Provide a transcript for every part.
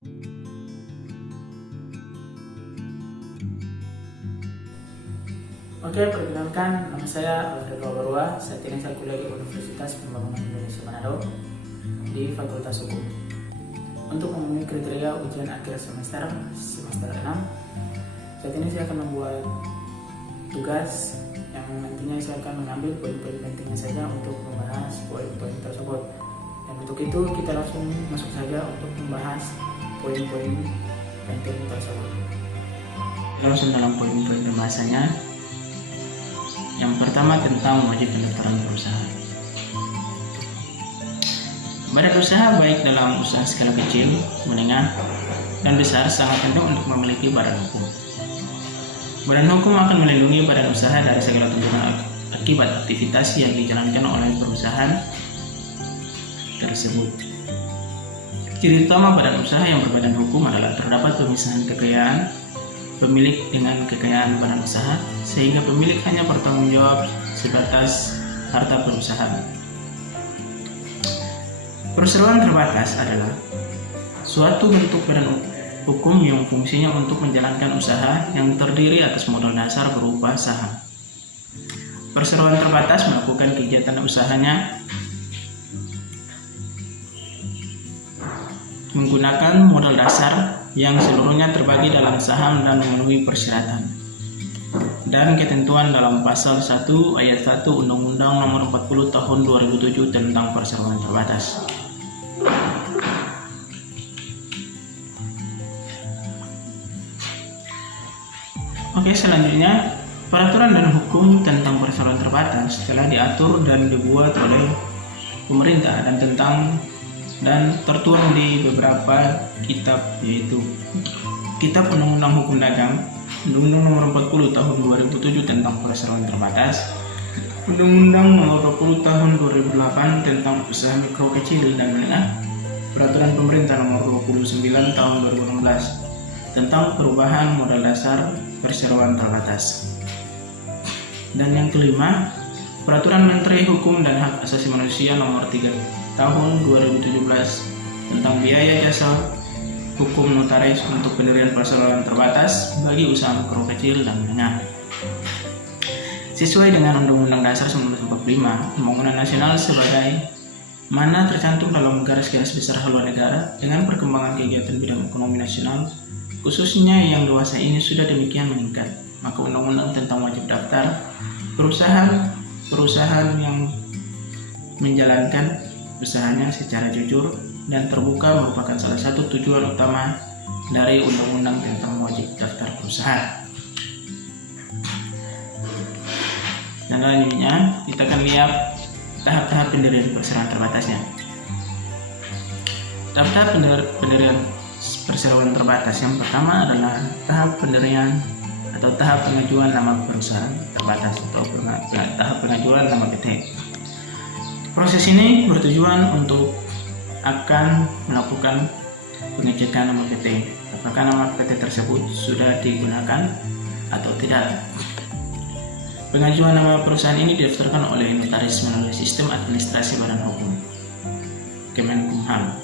Oke, perkenalkan, nama saya Alfredo Barua. Saat ini saya kuliah di Universitas Pembangunan Indonesia Manado di Fakultas Hukum. Untuk memenuhi kriteria ujian akhir semester 6, saat ini saya akan membuat tugas yang nantinya saya akan mengambil poin-poin pentingnya saja untuk membahas poin-poin tersebut. Dan untuk itu kita langsung masuk saja untuk membahas poin-poin penting tersebut. Langsung dalam poin-poin pembahasannya. Yang pertama tentang wajib pendaftaran perusahaan. Badan usaha baik dalam usaha skala kecil, menengah, dan besar sangat penting untuk memiliki badan hukum. Badan hukum akan melindungi badan usaha dari segala tuntutan akibat aktivitas yang dijalankan oleh perusahaan tersebut. Ciri utama badan usaha yang berbadan hukum adalah terdapat pemisahan kekayaan pemilik dengan kekayaan badan usaha, sehingga pemilik hanya bertanggung jawab sebatas harta perusahaan. Perseroan terbatas adalah suatu bentuk badan hukum yang fungsinya untuk menjalankan usaha yang terdiri atas modal dasar berupa saham. Perseroan terbatas melakukan kegiatan usahanya menggunakan modal dasar yang seluruhnya terbagi dalam saham dan memenuhi persyaratan dan ketentuan dalam pasal 1 ayat 1 Undang-Undang Nomor 40 Tahun 2007 tentang perseroan terbatas. Oke, selanjutnya peraturan dan hukum tentang perseroan terbatas telah diatur dan dibuat oleh pemerintah dan tertuang di beberapa kitab, yaitu Kitab Undang-Undang Hukum Dagang, Undang-Undang Nomor 40 Tahun 2007 tentang perseroan terbatas, Undang-Undang Nomor 20 Tahun 2008 tentang usaha mikro kecil dan menengah, Peraturan Pemerintah Nomor 29 Tahun 2016 tentang perubahan modal dasar perseroan terbatas. Dan yang kelima, Peraturan Menteri Hukum dan Hak Asasi Manusia Nomor 3 Tahun 2017 tentang biaya jasa hukum notaris untuk pendirian perseroan terbatas bagi usaha mikro kecil dan menengah. Sesuai dengan Undang-Undang Dasar 1945, pembangunan nasional sebagai mana tercantum dalam garis besar haluan negara dengan perkembangan kegiatan bidang ekonomi nasional, khususnya yang dewasa ini sudah demikian meningkat, maka Undang-Undang tentang wajib daftar perusahaan yang menjalankan usahanya secara jujur dan terbuka merupakan salah satu tujuan utama dari Undang-Undang tentang wajib daftar perusahaan. Dan selanjutnya kita akan lihat tahap-tahap pendirian perseroan terbatasnya. Tahap pendirian perseroan terbatas yang pertama adalah tahap pendirian atau tahap pengajuan nama perusahaan terbatas atau tahap pengajuan nama PT. Proses ini bertujuan untuk akan melakukan pengecekan nama PT, apakah nama PT tersebut sudah digunakan atau tidak. Pengajuan nama perusahaan ini didaftarkan oleh notaris melalui sistem administrasi badan hukum Kemenkumham.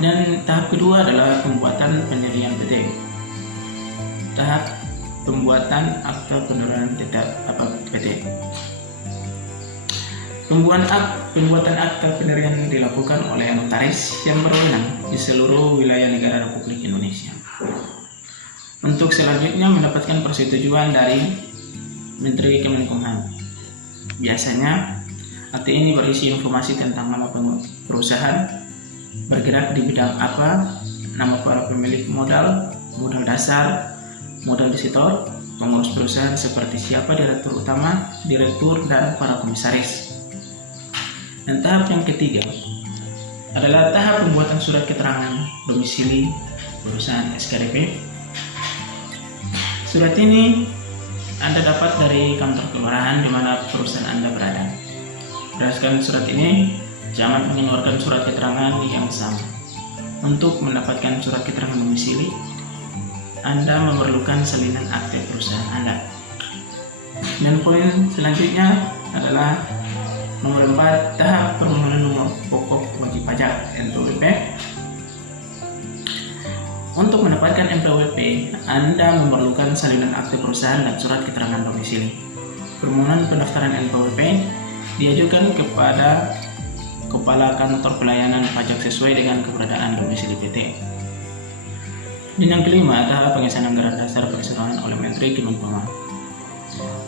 Dan tahap kedua adalah pembuatan pendirian PT. Tahap pembuatan akta pendirian PT. Pembuatan akta pendirian dilakukan oleh notaris yang berwenang di seluruh wilayah negara Republik Indonesia. Untuk selanjutnya mendapatkan persetujuan dari Menteri Kemenkumham. Biasanya akta ini berisi informasi tentang nama perusahaan, bergerak di bidang apa, nama para pemilik modal, modal dasar, modal depositor, pengurus perusahaan seperti siapa direktur utama, direktur, dan para komisaris. Dan tahap yang ketiga adalah tahap pembuatan surat keterangan domisili perusahaan SKDP. Surat ini Anda dapat dari kantor kelurahan di mana perusahaan Anda berada. Berdasarkan surat ini, Camat mengeluarkan surat keterangan yang sama. Untuk mendapatkan surat keterangan domisili, Anda memerlukan salinan akte perusahaan Anda. Dan poin selanjutnya adalah nomor 4, tahap permohonan nomor pokok wajib pajak (NPWP). Untuk mendapatkan NPWP, Anda memerlukan salinan akte perusahaan dan surat keterangan domisili. Permohonan pendaftaran NPWP diajukan kepada Kepala Kantor Pelayanan Pajak sesuai dengan keberadaan domisili PT. Dan yang kelima, tahap pengesahan anggaran dasar perseroan oleh Menteri Kemenkumham.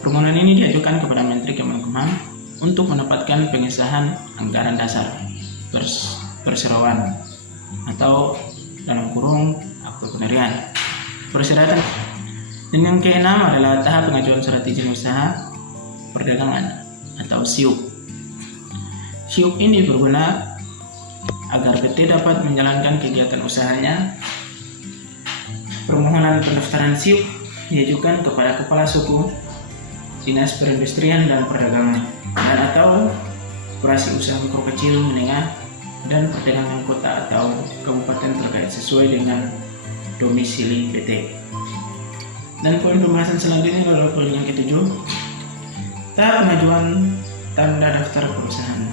Permohonan ini diajukan kepada Menteri Kemenkumham untuk mendapatkan pengesahan anggaran dasar perseroan atau dalam kurung akte pendirian persyaratan. Dan yang keenam adalah tahap pengajuan surat izin usaha perdagangan atau SIUP. SIUP ini berguna agar PT dapat menjalankan kegiatan usahanya. Permohonan pendaftaran SIUP diajukan kepada Kepala Suku, Dinas Perindustrian dan Perdagangan, dan atau Koperasi Usaha Mikro Kecil Menengah dan Perdagangan Kota atau Kabupaten terkait sesuai dengan domisili PT. Dan poin pembahasan selanjutnya adalah poin yang ketujuh, tahap pengajuan tanda daftar perusahaan.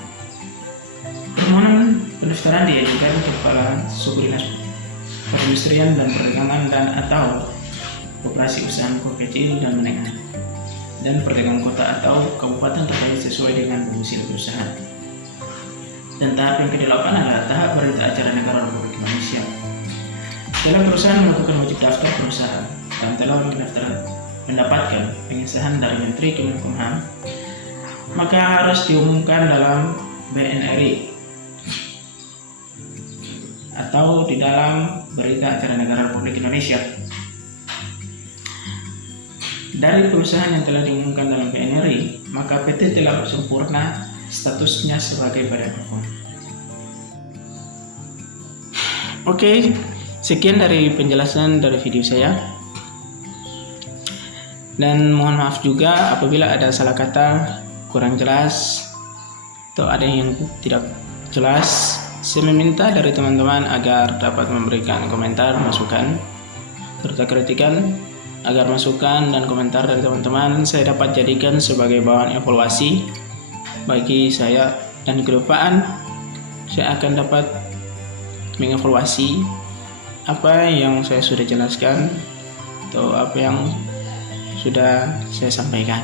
Permohonan pendaftaran diajukan ke Kepala Suku, Dinas Perindustrian dan Perdagangan dan atau Koperasi Usaha Mikro Kecil dan Menengah dan Perdagangan Kota atau Kabupaten terkait sesuai dengan domisili perusahaan. Dan tahap yang ke-8 adalah tahap berita acara negara Republik Indonesia. Setelah perusahaan melakukan wajib daftar perusahaan dan telah mendapatkan pengesahan dari Menteri Kemenkumham, maka harus diumumkan dalam BNRI atau di dalam berita acara negara Republik Indonesia. Dari perusahaan yang telah diumumkan dalam BNRI, maka PT telah sempurna statusnya sebagai badan hukum. Oke, sekian dari penjelasan dari video saya. Dan mohon maaf juga apabila ada salah kata, kurang jelas, atau ada yang tidak jelas. Saya meminta dari teman-teman agar dapat memberikan komentar, masukan, serta kritikan, agar masukan dan komentar dari teman-teman saya dapat jadikan sebagai bahan evaluasi bagi saya, dan ke depan saya akan dapat mengevaluasi apa yang saya sudah jelaskan atau apa yang sudah saya sampaikan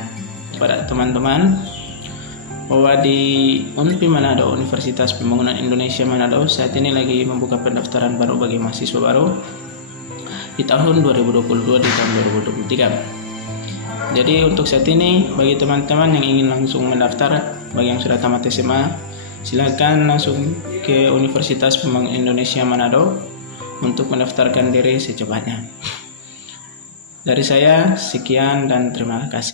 kepada teman-teman, bahwa di UNPI Manado, Universitas Pembangunan Indonesia Manado, saat ini lagi membuka pendaftaran baru bagi mahasiswa baru di tahun 2022 di tahun 2023. Jadi untuk saat ini bagi teman-teman yang ingin langsung mendaftar, bagi yang sudah tamat SMA, silakan langsung ke Universitas Pembangunan Indonesia Manado untuk mendaftarkan diri secepatnya. Dari saya sekian dan terima kasih.